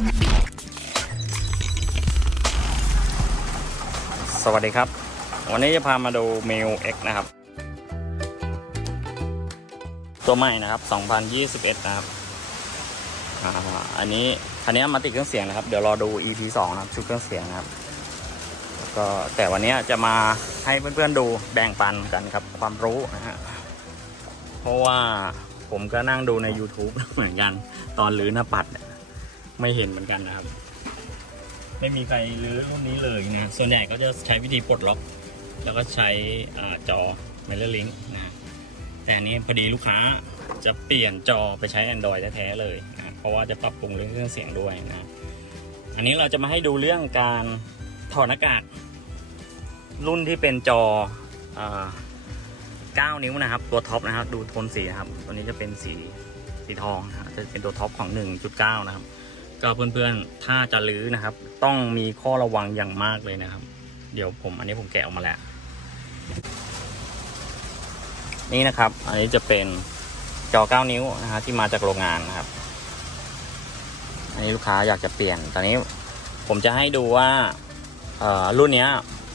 สวัสดีครับ วันนี้จะพามาดู m ม l X นะครับ ตัวใหม่นะครับ 2021 นะครับอ่าอันนี้คันนี้มาติดเครื่องเสียงนะครับ เดี๋ยวรอดู EP 2 นะครับ ชุดเครื่องเสียงนะครับ ก็แต่วันนี้จะมาให้เพื่อนๆดูแบ่งปันกันครับ ความรู้นะฮะ เพราะว่าผมก็นั่งดูใน YouTube เหมือนกัน ตอนรื้อหน้าปัดเนี่ย ไม่เห็นเหมือนกันนะครับ ไม่มีใครรื้อรุ่นนี้เลยนะส่วนใหญ่ก็จะใช้วิธีปลดล็อก แล้วก็ใช้อจอ m i r r o r Link นะแต่อันนี้พอดีลูกค้าจะเปลี่ยนจอไปใช้ Android แท้ๆเลยนะเพราะว่าจะปรับปรุงเรื่องเครื่องเสียงด้วยนะอันนี้เราจะมาให้ดูเรื่องการถอดหน้ากากรุ่นที่เป็นจออ9นิ้วนะครับ ตัวท็อปนะครับ ดูโทนสีนะครับ ตัวนี้จะเป็นสีสีทองนะจะเป็นตัวท็อปของ 1.9 นะครับ ก็เพื่อนๆ ถ้าจะรื้อนะครับ ต้องมีข้อระวังอย่างมากเลยนะครับ เดี๋ยวผมอันนี้ผมแกะออกมาแล้ว นี่นะครับ อันนี้จะเป็นจอ 9 นิ้วนะฮะที่มาจากโรงงานนะครับ อันนี้ลูกค้าอยากจะเปลี่ยน ตอนนี้ผมจะให้ดูว่าอ่อรุ่นนี้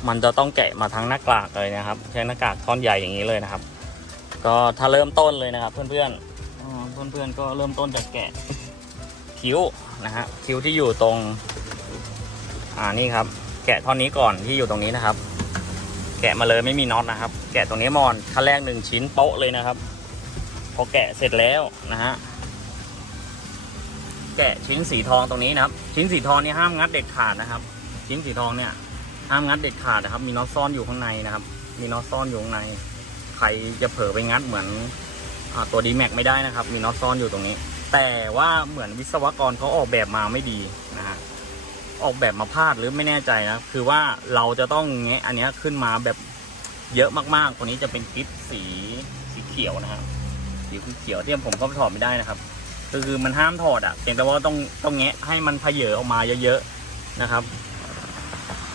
มันจะต้องแกะมาทั้งหน้ากากเลยนะครับ ใช้หน้ากากท่อนใหญ่อย่างนี้เลยนะครับ ก็ถ้าเริ่มต้นเลยนะครับ เพื่อนๆเพื่อนๆก็เริ่มต้นจากแกะ คิ้วนะฮะคิ้วที่อยู่ตรง อ่านี่ครับ แกะท่อนนี้ก่อนที่อยู่ตรงนี้นะครับ แกะมาเลยไม่มีน็อตนะครับ แกะตรงนี้มอนขั้นแรกหนึ่งชิ้นโป๊ะเลยนะครับ พอแกะเสร็จแล้วนะฮะแกะชิ้นสีทองตรงนี้นะครับ ชิ้นสีทองนี่ห้ามงัดเด็ดขาดนะครับ ชิ้นสีทองเนี่ย ห้ามงัดเด็ดขาดนะครับ มีน็อตซ่อนอยู่ข้างในนะครับ มีน็อตซ่อนอยู่ข้างใน ใครจะเผลอไปงัดเหมือนอตัวดีแม็กไม่ได้นะครับ มีน็อตซ่อนอยู่ตรงนี้ แต่ว่าเหมือนวิศวกรเขาออกแบบมาไม่ดีนะฮะออกแบบมาพลาดหรือไม่แน่ใจนะคือว่าเราจะต้องแงะอันนี้ขึ้นมาแบบเยอะมากๆตัวนี้จะเป็นกิ๊บสีสีเขียวนะครับสีเขียวที่ผมก็ถอดไม่ได้นะครับก็คือมันห้ามถอดอะเพียงแต่ว่าต้องต้องแงะให้มันเพเยอออกมาเยอะๆนะครับ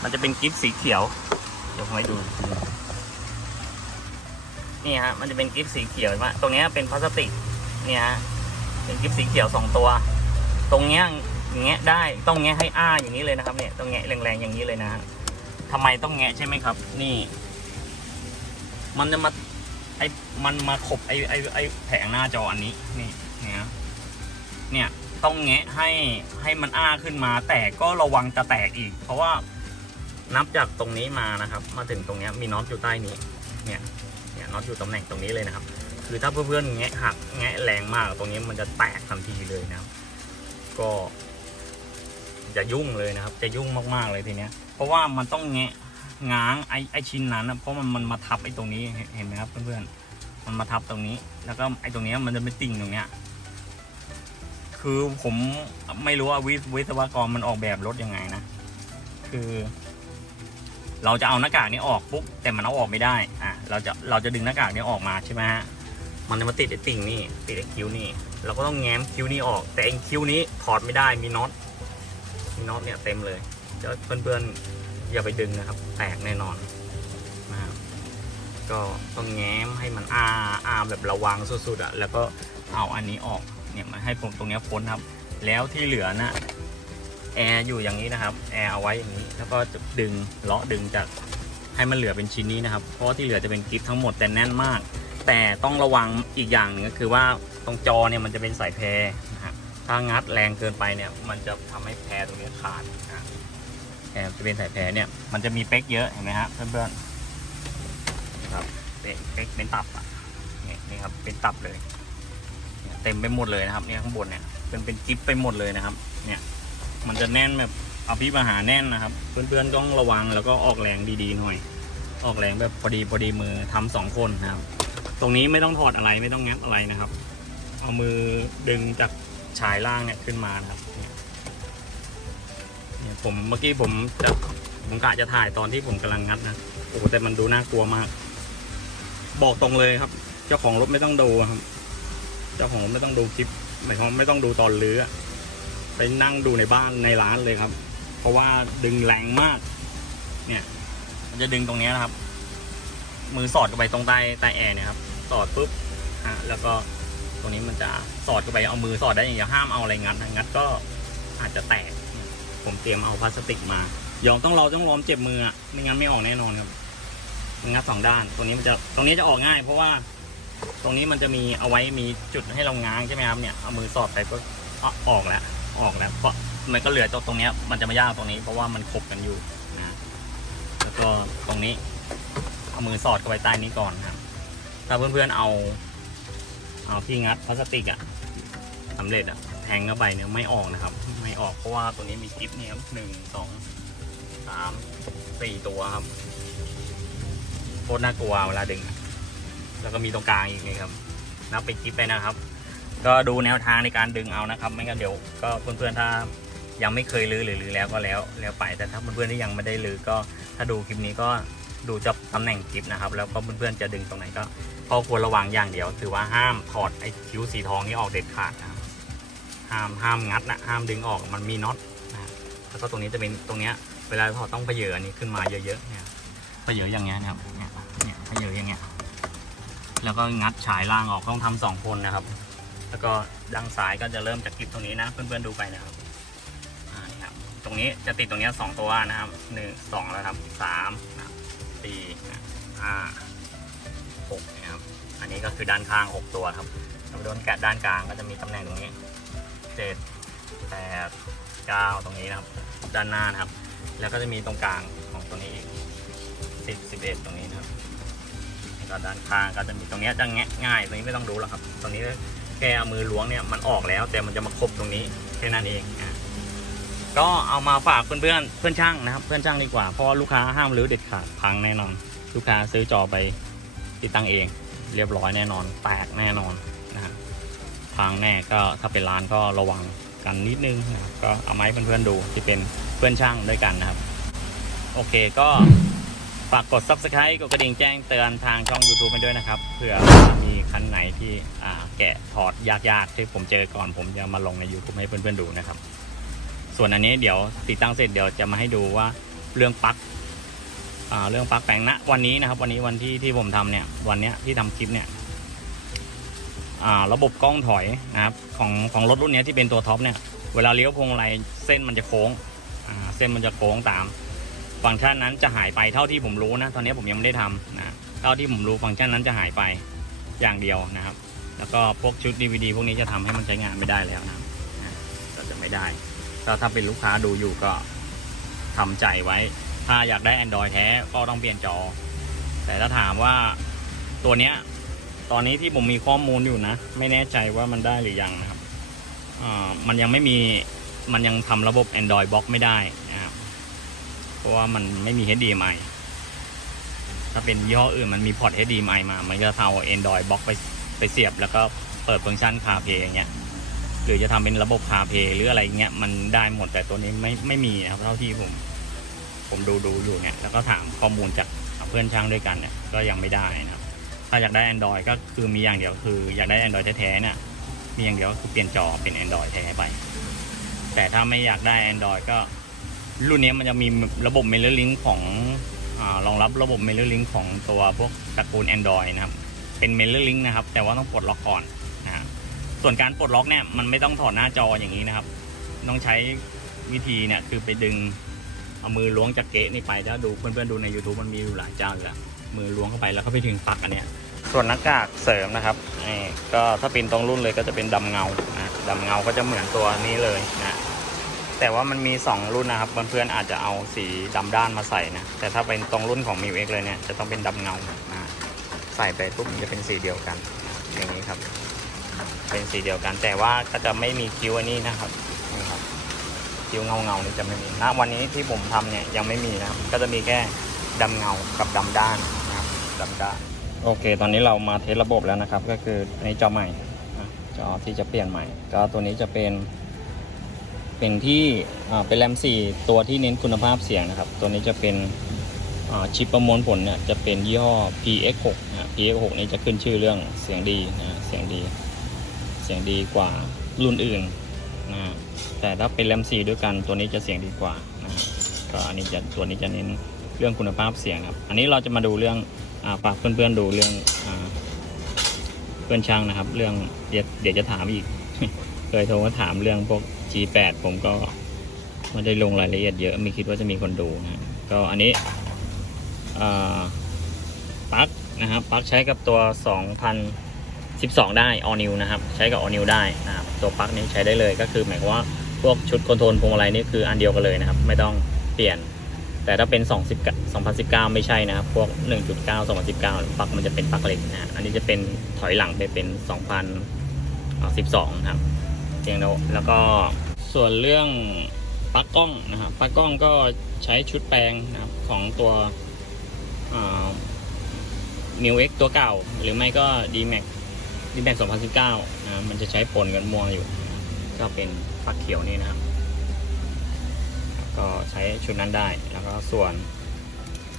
มันจะเป็นกิ๊บสีเขียว เดี๋ยวผมให้ดู นี่ฮะมันจะเป็นกิ๊บสีเขียวมาตรงนี้เป็นพลาสติกเนี่ยฮะ็นกิ๊บสีเขียวสองตัว ตรงเนี้ยแงะได้ต้องแงะให้อ้าอย่างนี้เลยนะครับ เนี่ยต้องแงะแรงๆอย่างนี้เลยนะฮะทำไมต้องแงะใช่ไหมครับ นี่ มันจะมาไอมันมาขบไอไอไอแผงหน้าจออันนี้นี่เนี่ยเนี่ยต้องแงะให้ให้มันอ้าขึ้นมา แต่ก็ระวังจะแตกอีก เพราะว่านับจากตรงนี้มานะครับ มาถึงตรงเนี้ยมีน็อตอยู่ใต้นี้ เนี่ยเนี่ยน็อตอยู่ตำแหน่งตรงนี้เลยนะครับ คือถ้าเพื่อนๆแงะหักแงะแรงมากตรงนี้มันจะแตกทันทีเลยนะครับ ก็จะยุ่งเลยนะครับ จะยุ่งมากๆเลยทีเนี้ย เพราะว่ามันต้องแงะง้างไอไอชิ้นนั้นนะเพราะมันมันมาทับไอตรงนี้เห็นไหมครับเพื่อนๆมันมาทับตรงนี้ แล้วก็ไอตรงนี้มันจะเป็นติ่งตรงเนี้ยคือผมไม่รู้ว่าวิวิศวกรมันออกแบบรถยังไงนะ คือ เราจะเอาหน้ากากนี้ออกปุ๊บแต่มันเอาออกไม่ได้อะเราจะเราจะดึงหน้ากากนี้ออกมาใช่ไหมฮะ มันจะมาติดไอ้ติ่งนี่ติดไอ้คิ้วนี่ เราก็ต้องแง้มคิ้วนี้ออก แต่ไอ้คิ้วนี้ถอดไม่ได้มีน็อตมีน็อตเนี่ยเต็มเลยเดี๋ยวเพื่อนๆอย่าไปดึงนะครับ แตกแน่นอนนะครับก็ต้องแง้มให้มันอ้าอ้าแบบระวังสุดๆอะแล้วก็เอาอันนี้ออกเนี่ยมาให้ผมตรงเนี้ยพ้นครับ แล้วที่เหลือนะแอร์อยู่อย่างนี้นะครับแอร์เอาไว้อย่างนี้ แล้วก็จะดึงเลาะดึงจากให้มันเหลือเป็นชิ้นนี้นะครับ เพราะที่เหลือจะเป็นกิฟทั้งหมดแต่แน่นมาก แต่ต้องระวังอีกอย่างหนึ่งก็คือว่าตรงจอเนี่ยมันจะเป็นสายแพรนะฮะถ้างัดแรงเกินไปเนี่ย มันจะทำให้แพรตรงนี้ขาดนะแพรจะเป็นสายแพรเนี่ยมันจะมีเป๊กเยอะเห็นไหมฮะเพื่อนๆครับเป๊กเป๊กเป็นตับอะนี่นี่ครับเป็นตับเลยเต็มไปหมดเลยนะครับเนี่ยข้างบนเนี่ยเป็นเป็นกิฟไปหมดเลยนะครับ เนี่ยมันจะแน่นแบบเอาพี่มาหาแน่นนะครับ เพื่อนๆต้องระวังแล้วก็ออกแรงดีๆหน่อย ออกแรงแบบพอดีพอดีมือทำสองคนนะครับ ตรงนี้ไม่ต้องถอดอะไรไม่ต้องงัดอะไรนะครับ เอามือดึงจากชายล่างเนี่ยขึ้นมานะครับเนี่ยผมเมื่อกี้ผมจะผมกะจะถ่ายตอนที่ผมกำลังงัดนะโอ้แต่มันดูน่ากลัวมาก บอกตรงเลยครับ เจ้าของรถไม่ต้องดูครับ เจ้าของรถไม่ต้องดูคลิปหมายความไม่ต้องดูตอนเลื้อไปนั่งดูในบ้านในร้านเลยครับ เพราะว่าดึงแรงมาก เนี่ยมันจะดึงตรงนี้นะครับ มือสอดเข้าไปตรงใต้ใต้แอร์เนี่ยครับ สอดปุ๊บฮะแล้วก็ตรงนี้มันจะสอดเข้าไปเอามือสอดได้อย่างเดียวห้ามเอาอะไรงัดนะงัดก็อาจจะแตก ผมเตรียมเอาพลาสติกมา ยอมต้องเราต้องล้อมเจ็บมืออะไม่งั้นไม่ออกแน่นอนครับมันงัดสองด้าน ตรงนี้มันจะตรงนี้จะออกง่าย เพราะว่าตรงนี้มันจะมีเอาไว้มีจุดให้เราง้างใช่ไหมครับเนี่ยเอามือสอดไปก็ออกแล้วออกแล้วเพราะมันก็เหลือตรงตรงนี้มันจะไม่ยากตรงนี้ เพราะว่ามันขบกันอยู่นะแล้วก็ตรงนี้เอามือสอดเข้าไปใต้นี้ก่อนครับ ถ้าเพื่อนๆเอา เอาที่งัดพลาสติกอะสำเร็จอะแทงเข้าไปเนี่ยไม่ออกนะครับ ไม่ออกเพราะว่าตัวนี้มีกิฟเนี่ยครับหนึ่งสองสามสี่ตัวครับโคตรน่ากลัวเวลาดึงแล้วก็มีตรงกลางอีกนี่ครับ นับเป็นกิฟไปนะครับ ก็ดูแนวทางในการดึงเอานะครับ ไม่งั้นเดี๋ยวก็เพื่อนๆถ้ายังไม่เคยลื้อหรือลื้อแล้วก็แล้วแล้วไปแต่ถ้าเพื่อนๆที่ยังไม่ได้ลื้อก็ถ้าดูคลิปนี้ก็ดูจับตำแหน่งกิฟนะครับ แล้วก็เพื่อนๆจะดึงตรงไหนก็ ข้อควรระวังอย่างเดียวคือว่าห้ามถอดไอ้คิ้วสีทองนี้ออกเด็ดขาดนะห้ามห้ามงัดนะห้ามดึงออกมันมีน็อตนะแล้วก็ตรงนี้จะเป็นตรงเนี้ยเวลาถอดต้องเพเยออันนี้ขึ้นมาเยอะๆเนี่ยเพเยออย่างเงี้ยนะครับเนี่ยเนี่ยเพเยออย่างเงี้ยแล้วก็งัดฉายล่างออกต้องทำสองคนนะครับ แล้วก็ดังซ้ายก็จะเริ่มจากคลิปตรงนี้นะเพื่อนๆดูไปนะครับนี่ครับตรงนี้จะติดตรงนี้สองตัวนะครับหนึ่งสองแล้วครับสามสี่ห้าหกนะ นี้ก็คือด้านข้างหกตัวครับแล้วโดนแกะด้านกลางก็จะมีตำแหน่งตรงนี้เจ็ดแปดเก้าตรงนี้นะครับ ด้านหน้านะครับ แล้วก็จะมีตรงกลางของตัวนี้อีกสิบสิบเอ็ดตรงนี้นะครับแล้วก็ด้านข้างก็จะมีตรงนี้จะแงะง่ายตรงนี้ไม่ต้องดูหรอกครับตรงนี้แค่เอามือล้วงเนี่ยมันออกแล้ว แต่มันจะมาครบตรงนี้แค่นั้นเองอะก็เอามาฝากเพื่อนๆเพื่อนช่างนะครับ เพื่อนช่างดีกว่าเพราะลูกค้าห้ามรื้อเด็ดขาดพังแน่นอน ลูกค้าซื้อจอไปติดตั้งเอง เรียบร้อยแน่นอนแตกแน่นอนนะครับพังแน่ก็ถ้าเป็นร้านก็ระวังกันนิดนึงนะครับก็เอามาให้เพื่อนๆดูที่เป็นเพื่อนช่างด้วยกันนะครับ โอเคก็ฝากกด subscribe กดกระดิ่งแจ้งเตือนทางช่อง YouTube ไปด้วยนะครับเผื่อมีคันไหนที่แกะถอดยากๆที่ผมเจอก่อนผมจะมาลงใน YouTube ให้เพื่อนๆดูนะครับ ส่วนอันนี้เดี๋ยวติดตั้งเสร็จเดี๋ยวจะมาให้ดูว่าเรื่องปลั๊ก เรื่องปลั๊กแปลงณวันนี้นะครับ วันนี้วันที่ที่ผมทำเนี่ย วันเนี้ยที่ทำคลิปเนี่ยระบบกล้องถอยนะครับของของรถรุ่นเนี้ยที่เป็นตัวท็อปเนี่ยเวลาเลี้ยวพวงมาลัยเส้นมันจะโค้งเส้นมันจะโค้งตาม ฟังก์ชันนั้นจะหายไปเท่าที่ผมรู้นะ ตอนนี้ผมยังไม่ได้ทำนะเท่าที่ผมรู้ฟังก์ชันนั้นจะหายไปอย่างเดียวนะครับ แล้วก็พวกชุด DVD พวกนี้จะทำให้มันใช้งานไม่ได้แล้วนะก็จะไม่ได้ถ้าถ้าเป็นลูกค้าดูอยู่ก็ทำใจไว้ ถ้าอยากได้ Android แท้ก็ต้องเปลี่ยนจอ แต่ถ้าถามว่าตัวเนี้ย ตอนนี้ที่ผมมีข้อมูลอยู่นะ ไม่แน่ใจว่ามันได้หรือยังนะครับมันยังไม่มีมันยังทำระบบ Android Box ไม่ได้นะครับเพราะว่ามันไม่มี HDMI ถ้าเป็นยี่ห้ออื่นมันมีพอร์ต HDMI มา มันจะเอา Android Box ไปไปเสียบ แล้วก็เปิดฟังก์ชัน CarPlay อย่างเงี้ย หรือจะทำเป็นระบบ CarPlay หรืออะไรเงี้ยมันได้หมดแต่ตัวนี้ไม่ไม่มีนะครับเท่าที่ผม ผมดูดูอยู่เนี่ยแล้วก็ถามข้อมูลจากเพื่อนช่างด้วยกันเนี่ยก็ยังไม่ได้นะครับถ้าอยากได้ Android ก็คือมีอย่างเดียวคืออยากได้ Android แท้ๆเนี่ยมีอย่างเดียวก็คือเปลี่ยนจอเป็น Android แท้ไป แต่ถ้าไม่อยากได้ Android ก็รุ่นนี้มันจะมีระบบ Mirror Link ของอรองรับระบบ Mirror Link ของตัวพวกตระกูล Android นะครับ เป็น Mirror Link นะครับ แต่ว่าต้องปลดล็อกก่อนนะส่วนการปลดล็อกเนี่ยมันไม่ต้องถอดหน้าจออย่างนี้นะครับ ต้องใช้วิธีเนี่ยคือไปดึง เอามือล้วงจากเกะนี่ไปถ้าดูเพื่อนๆดูใน YouTube มันมีอยู่หลายเจ้าอยู่แล้วมือล้วงเข้าไปแล้วก็ไปถึงปักอันเนี้ยส่วนหน้ากากเสริมนะครับนี่ก็ถ้าเป็นตรงรุ่นเลยก็จะเป็นดำเงานะดำเงาก็จะเหมือนตัวนี้เลยนะแต่ว่ามันมี 2 รุ่นนะครับเพื่อนๆอาจจะเอาสีดำด้านมาใส่นะแต่ถ้าเป็นตรงรุ่นของ m ิวเอ็กเลยเนี่ยจะต้องเป็นดำเงานะใส่ไปปุ๊บจะเป็นสีเดียวกัน อย่างนี้ครับ เป็นสีเดียวกันแต่ว่าก็จะไม่มีคิ้วอันนี้นะครับ คิ้วเงาเงาๆนี่จะไม่มีณวันนี้ที่ผมทำเนี่ยยังไม่มีนะครับ ก็จะมีแค่ดำเงากับดำด้านนะครับดำด้าน โอเค ตอนนี้เรามาเทสระบบแล้วนะครับ ก็คืออันจอใหม่จอที่จะเปลี่ยนใหม่ ก็ตัวนี้จะเป็น เป็นที่เป็นแรม4ตัวที่เน้นคุณภาพเสียงนะครับ ตัวนี้จะเป็นชิปประมวลผลเนี่ยจะเป็นยี่ห้อ PX6 นะ PX6 นี้จะขึ้นชื่อเรื่องเสียงดีนะเสียงดี เสียงดีกว่ารุ่นอื่น นะแต่ถ้าเป็นแรม4ด้วยกันตัวนี้จะเสียงดีกว่านะก็อันนี้จะตัวนี้จะเน้นเรื่องคุณภาพเสียงครับ อันนี้เราจะมาดูเรื่องฝากเพื่อนๆดูเรื่องอเพื่อนช่างนะครับ เรื่องเดี๋ยวจะถามอีก เคยโทรมาถามเรื่องพวก G8 ผมก็ไม่ได้ลงรายละเอียดเยอะไม่คิดว่าจะมีคนดูนะก็อันนี้ปลั๊กนะครับปลั๊กใช้กับตัว 12 ได้ all new นะครับ ใช้กับ all new ได้นะครับ ตัวปลั๊กนี้ใช้ได้เลยก็คือหมายความว่าพวกชุดคอนโทรลพวงมาลัยนี่คืออันเดียวกันเลยนะครับ ไม่ต้องเปลี่ยน แต่ถ้าเป็น20 2019 ไม่ใช่นะครับ พวก 1.9 2019 ปลั๊กมันจะเป็นปลั๊กเหล็กนะอันนี้จะเป็นถอยหลังไปเป็น 2012 นะครับเพียงแล้วก็ส่วนเรื่องปลั๊กกล้องนะครับปลั๊กกล้องก็ใช้ชุดแปลงนะครับของตัวมิวเอ็กตัวเก่า หรือไม่ก็ d m a x d m a x 2019 นะมันจะใช้ปนกันมัวอยู่ ก็เป็นปลั๊กเขียวนี่นะครับ ก็ใช้ชุดนั้นได้ แล้วก็ส่วน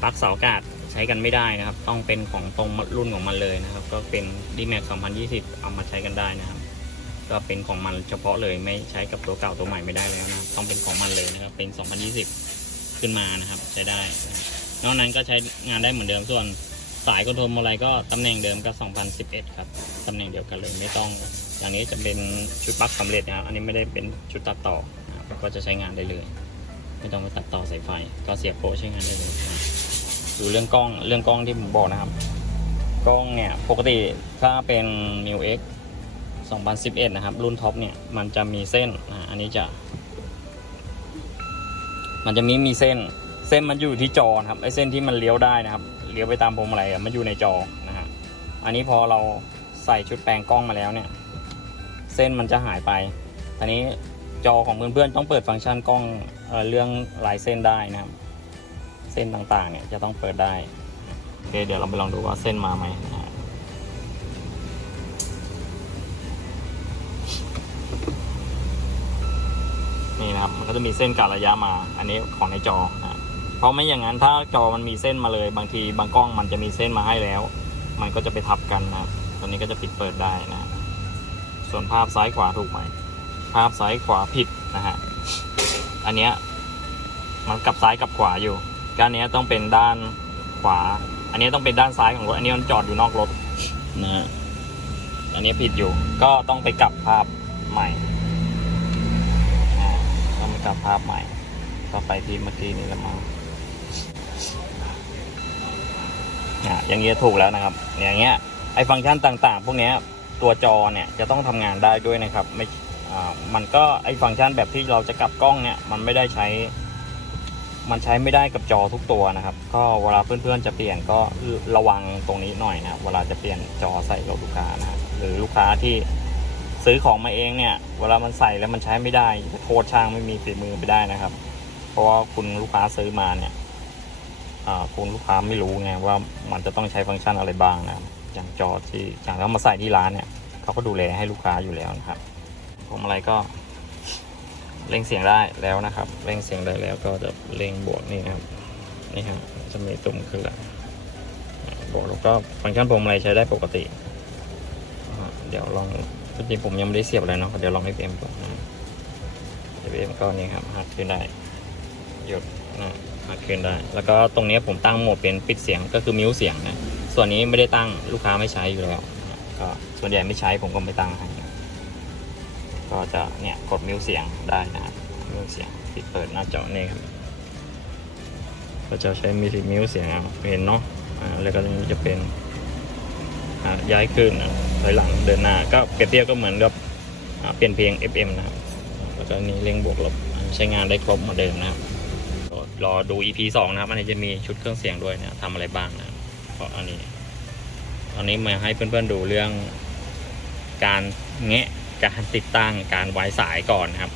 ปลั๊กเสาอากาศใช้กันไม่ได้นะครับ ต้องเป็นของตรงรุ่นของมันเลยนะครับ ก็เป็น d m a x 2020 เอามาใช้กันได้นะครับ ก็เป็นของมันเฉพาะเลยไม่ใช้กับตัวเก่าตัวใหม่ไม่ได้แล้วนะต้องเป็นของมันเลยนะครับ เป็น 2020 ขึ้นมานะครับ ใช้ได้นะครับนอกนั้นก็ใช้งานได้เหมือนเดิมส่วน สายคอนโทรลอะไรก็ตำแหน่งเดิมก็2011 ครับ ตำแหน่งเดียวกันเลยไม่ต้อง อย่างนี้จะเป็นชุดปลั๊กสำเร็จนะครับ อันนี้ไม่ได้เป็นชุดตัดต่อนะครับก็จะใช้งานได้เลย ไม่ต้องไปตัดต่อสายไฟ ก็เสียบโปใช้งานได้เลยดูเรื่องกล้อง เรื่องกล้องที่ผมบอกนะครับ กล้องเนี่ยปกติถ้าเป็น m i u X 2011 นะครับ รุ่นท็อปเนี่ยมันจะมีเส้นอ,อันนี้จะ มันจะมีมีเส้น เส้นมันอยู่ที่จอครับไอเส้นที่มันเลี้ยวได้นะครับ เลี้ยวไปตามพวงมาลัยมันอยู่ในจอนะฮะอันนี้พอเราใส่ชุดแปลงกล้องมาแล้วเนี่ย เส้นมันจะหายไปอันนี้จอของเพื่อนๆต้องเปิดฟังก์ชันกล้องเอเรื่องลายเส้นได้นะครับ เส้นต่างๆเนี่ยจะต้องเปิดได้โอเคเดี๋ยวเราไปลองดูว่าเส้นมาไหมนะนี่นะครับมันก็จะมีเส้นกะระยะมา อันนี้ของในจอนะ เพราะไม่อย่างนั้นถ้าจอมันมีเส้นมาเลย บางทีบางกล้องมันจะมีเส้นมาให้แล้ว มันก็จะไปทับกันนะตัวนี้ก็จะปิดเปิดได้นะ ส่วนภาพซ้ายขวาถูกไหม ภาพซ้ายขวาผิดนะฮะ อันเนี้ยมันกลับซ้ายกลับขวาอยู่การนี้ยต้องเป็นด้านขวา อันนี้ต้องเป็นด้านซ้ายของรถ อันนี้มันจอดอยู่นอกรถนะฮะ อันนี้ผิดอยู่ ก็ต้องไปกลับภาพใหม่ต้องไปกลับภาพใหม่ ก็ไปที่เมื่อกี้นี้แล้วมั้ง อะอย่างเงี้ยถูกแล้วนะครับ อย่างเงี้ยไอ้ฟังก์ชันต่างๆ พวกเนี้ยตัวจอเนี่ยจะต้องทำงานได้ด้วยนะครับไม่มันก็ไอ้ฟังก์ชันแบบที่เราจะกลับกล้องเนี่ยมันไม่ได้ใช้ มันใช้ไม่ได้กับจอทุกตัวนะครับ ก็เวลาเพื่อนๆจะเปลี่ยนก็ระวังตรงนี้หน่อยนะเวลาจะเปลี่ยนจอใส่รถลูกค้านะหรือลูกค้าที่ซื้อของมาเองเนี่ย เวลามันใส่แล้วมันใช้ไม่ได้โทษช่างไม่มีฝีมือไปได้นะครับ เพราะว่าคุณลูกค้าซื้อมาเนี่ย คุณลูกค้าไม่รู้ไงว่ามันจะต้องใช้ฟังก์ชันอะไรบ้างนะครับอย่างจอที่อย่างเรามาใส่ที่ร้านเนี่ยเขาก็ดูแลให้ลูกค้าอยู่แล้วนะครับผมอะไรก็เร่งเสียงได้แล้วนะครับเร่งเสียงได้แล้วก็จะเร่งบวกนี่นะครับนี่ครับจะมีตุ่มขึ้นแล้วบวกแล้วก็ฟังก์ชันพวงมาลัยใช้ได้ปกติ เดี๋ยวลองจริงๆผมยังไม่ได้เสียบเลยเนาะเดี๋ยวลองให้เอ็มก่อนนะเอ็มก็นี่ครับหักขึ้นได้หยุดนะ หักขึ้นได้ แล้วก็ตรงนี้ผมตั้งโหมดเป็นปิดเสียงก็คือมิวเสียงนะส่วนนี้ไม่ได้ตั้งลูกค้าไม่ใช้อยู่แล้วนะก็ส่วนใหญ่ไม่ใช้ผมก็ไม่ตั้งให้ก็จะเนี่ยกดมิวเสียงได้นะมิวเสียงปิดเปิดหน้าจอนี่ครับก็จะใช้มิวมิวเสียงเอาเห็นเนาะอ่าแล้วก็จะเป็นอ่าย้ายขึ้นถอยหลังเดินหน้าก็เปรียบเทียบก็เหมือนกับอ่าเปลี่ยนเพลง FM นะครับแล้วก็นี่เร่งบวกลบใช้งานได้ครบเหมือนเดิมนะครับ รอดู EP 2นะครับ อันนี้จะมีชุดเครื่องเสียงด้วยเนะทำอะไรบ้างนะเพราะอันนี้ อันนี้มาให้เพื่อนๆดูเรื่องการแงะการติดตั้งการไว้สายก่อนนะครับ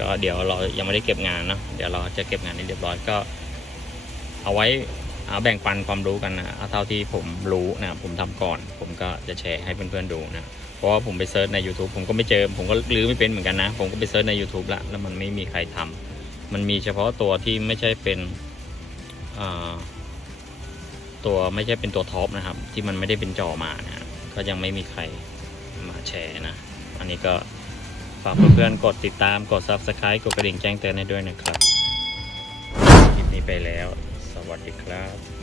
ก็เดี๋ยวเรายังไม่ได้เก็บงานเนอะเดี๋ยวเราจะเก็บงานนี้เรียบร้อยก็ เอาไว้เอาแบ่งปันความรู้กันนะเอาเท่าที่ผมรู้นะผมทำก่อน ผมก็จะแชร์ให้เพื่อนๆดูนะเพราะว่าผมไปเซิร์ชใน YouTube ผมก็ไม่เจอ ผมก็ลื้อไม่เป็นเหมือนกันนะ ผมก็ไปเซิร์ชใน YouTube ละแล้วมันไม่มีใครทำ มันมีเฉพาะตัวที่ไม่ใช่เป็นตัวไม่ใช่เป็นตัวท็อปนะครับ ที่มันไม่ได้เป็นจอมานะก็ยังไม่มีใครมาแชร์นะ อันนี้ก็ฝากเพื่อนๆกดติดตามกด Subscribe กดกระดิ่งแจ้งเตือนให้ด้วยนะครับ คลิปนี้ไปแล้ว สวัสดีครับ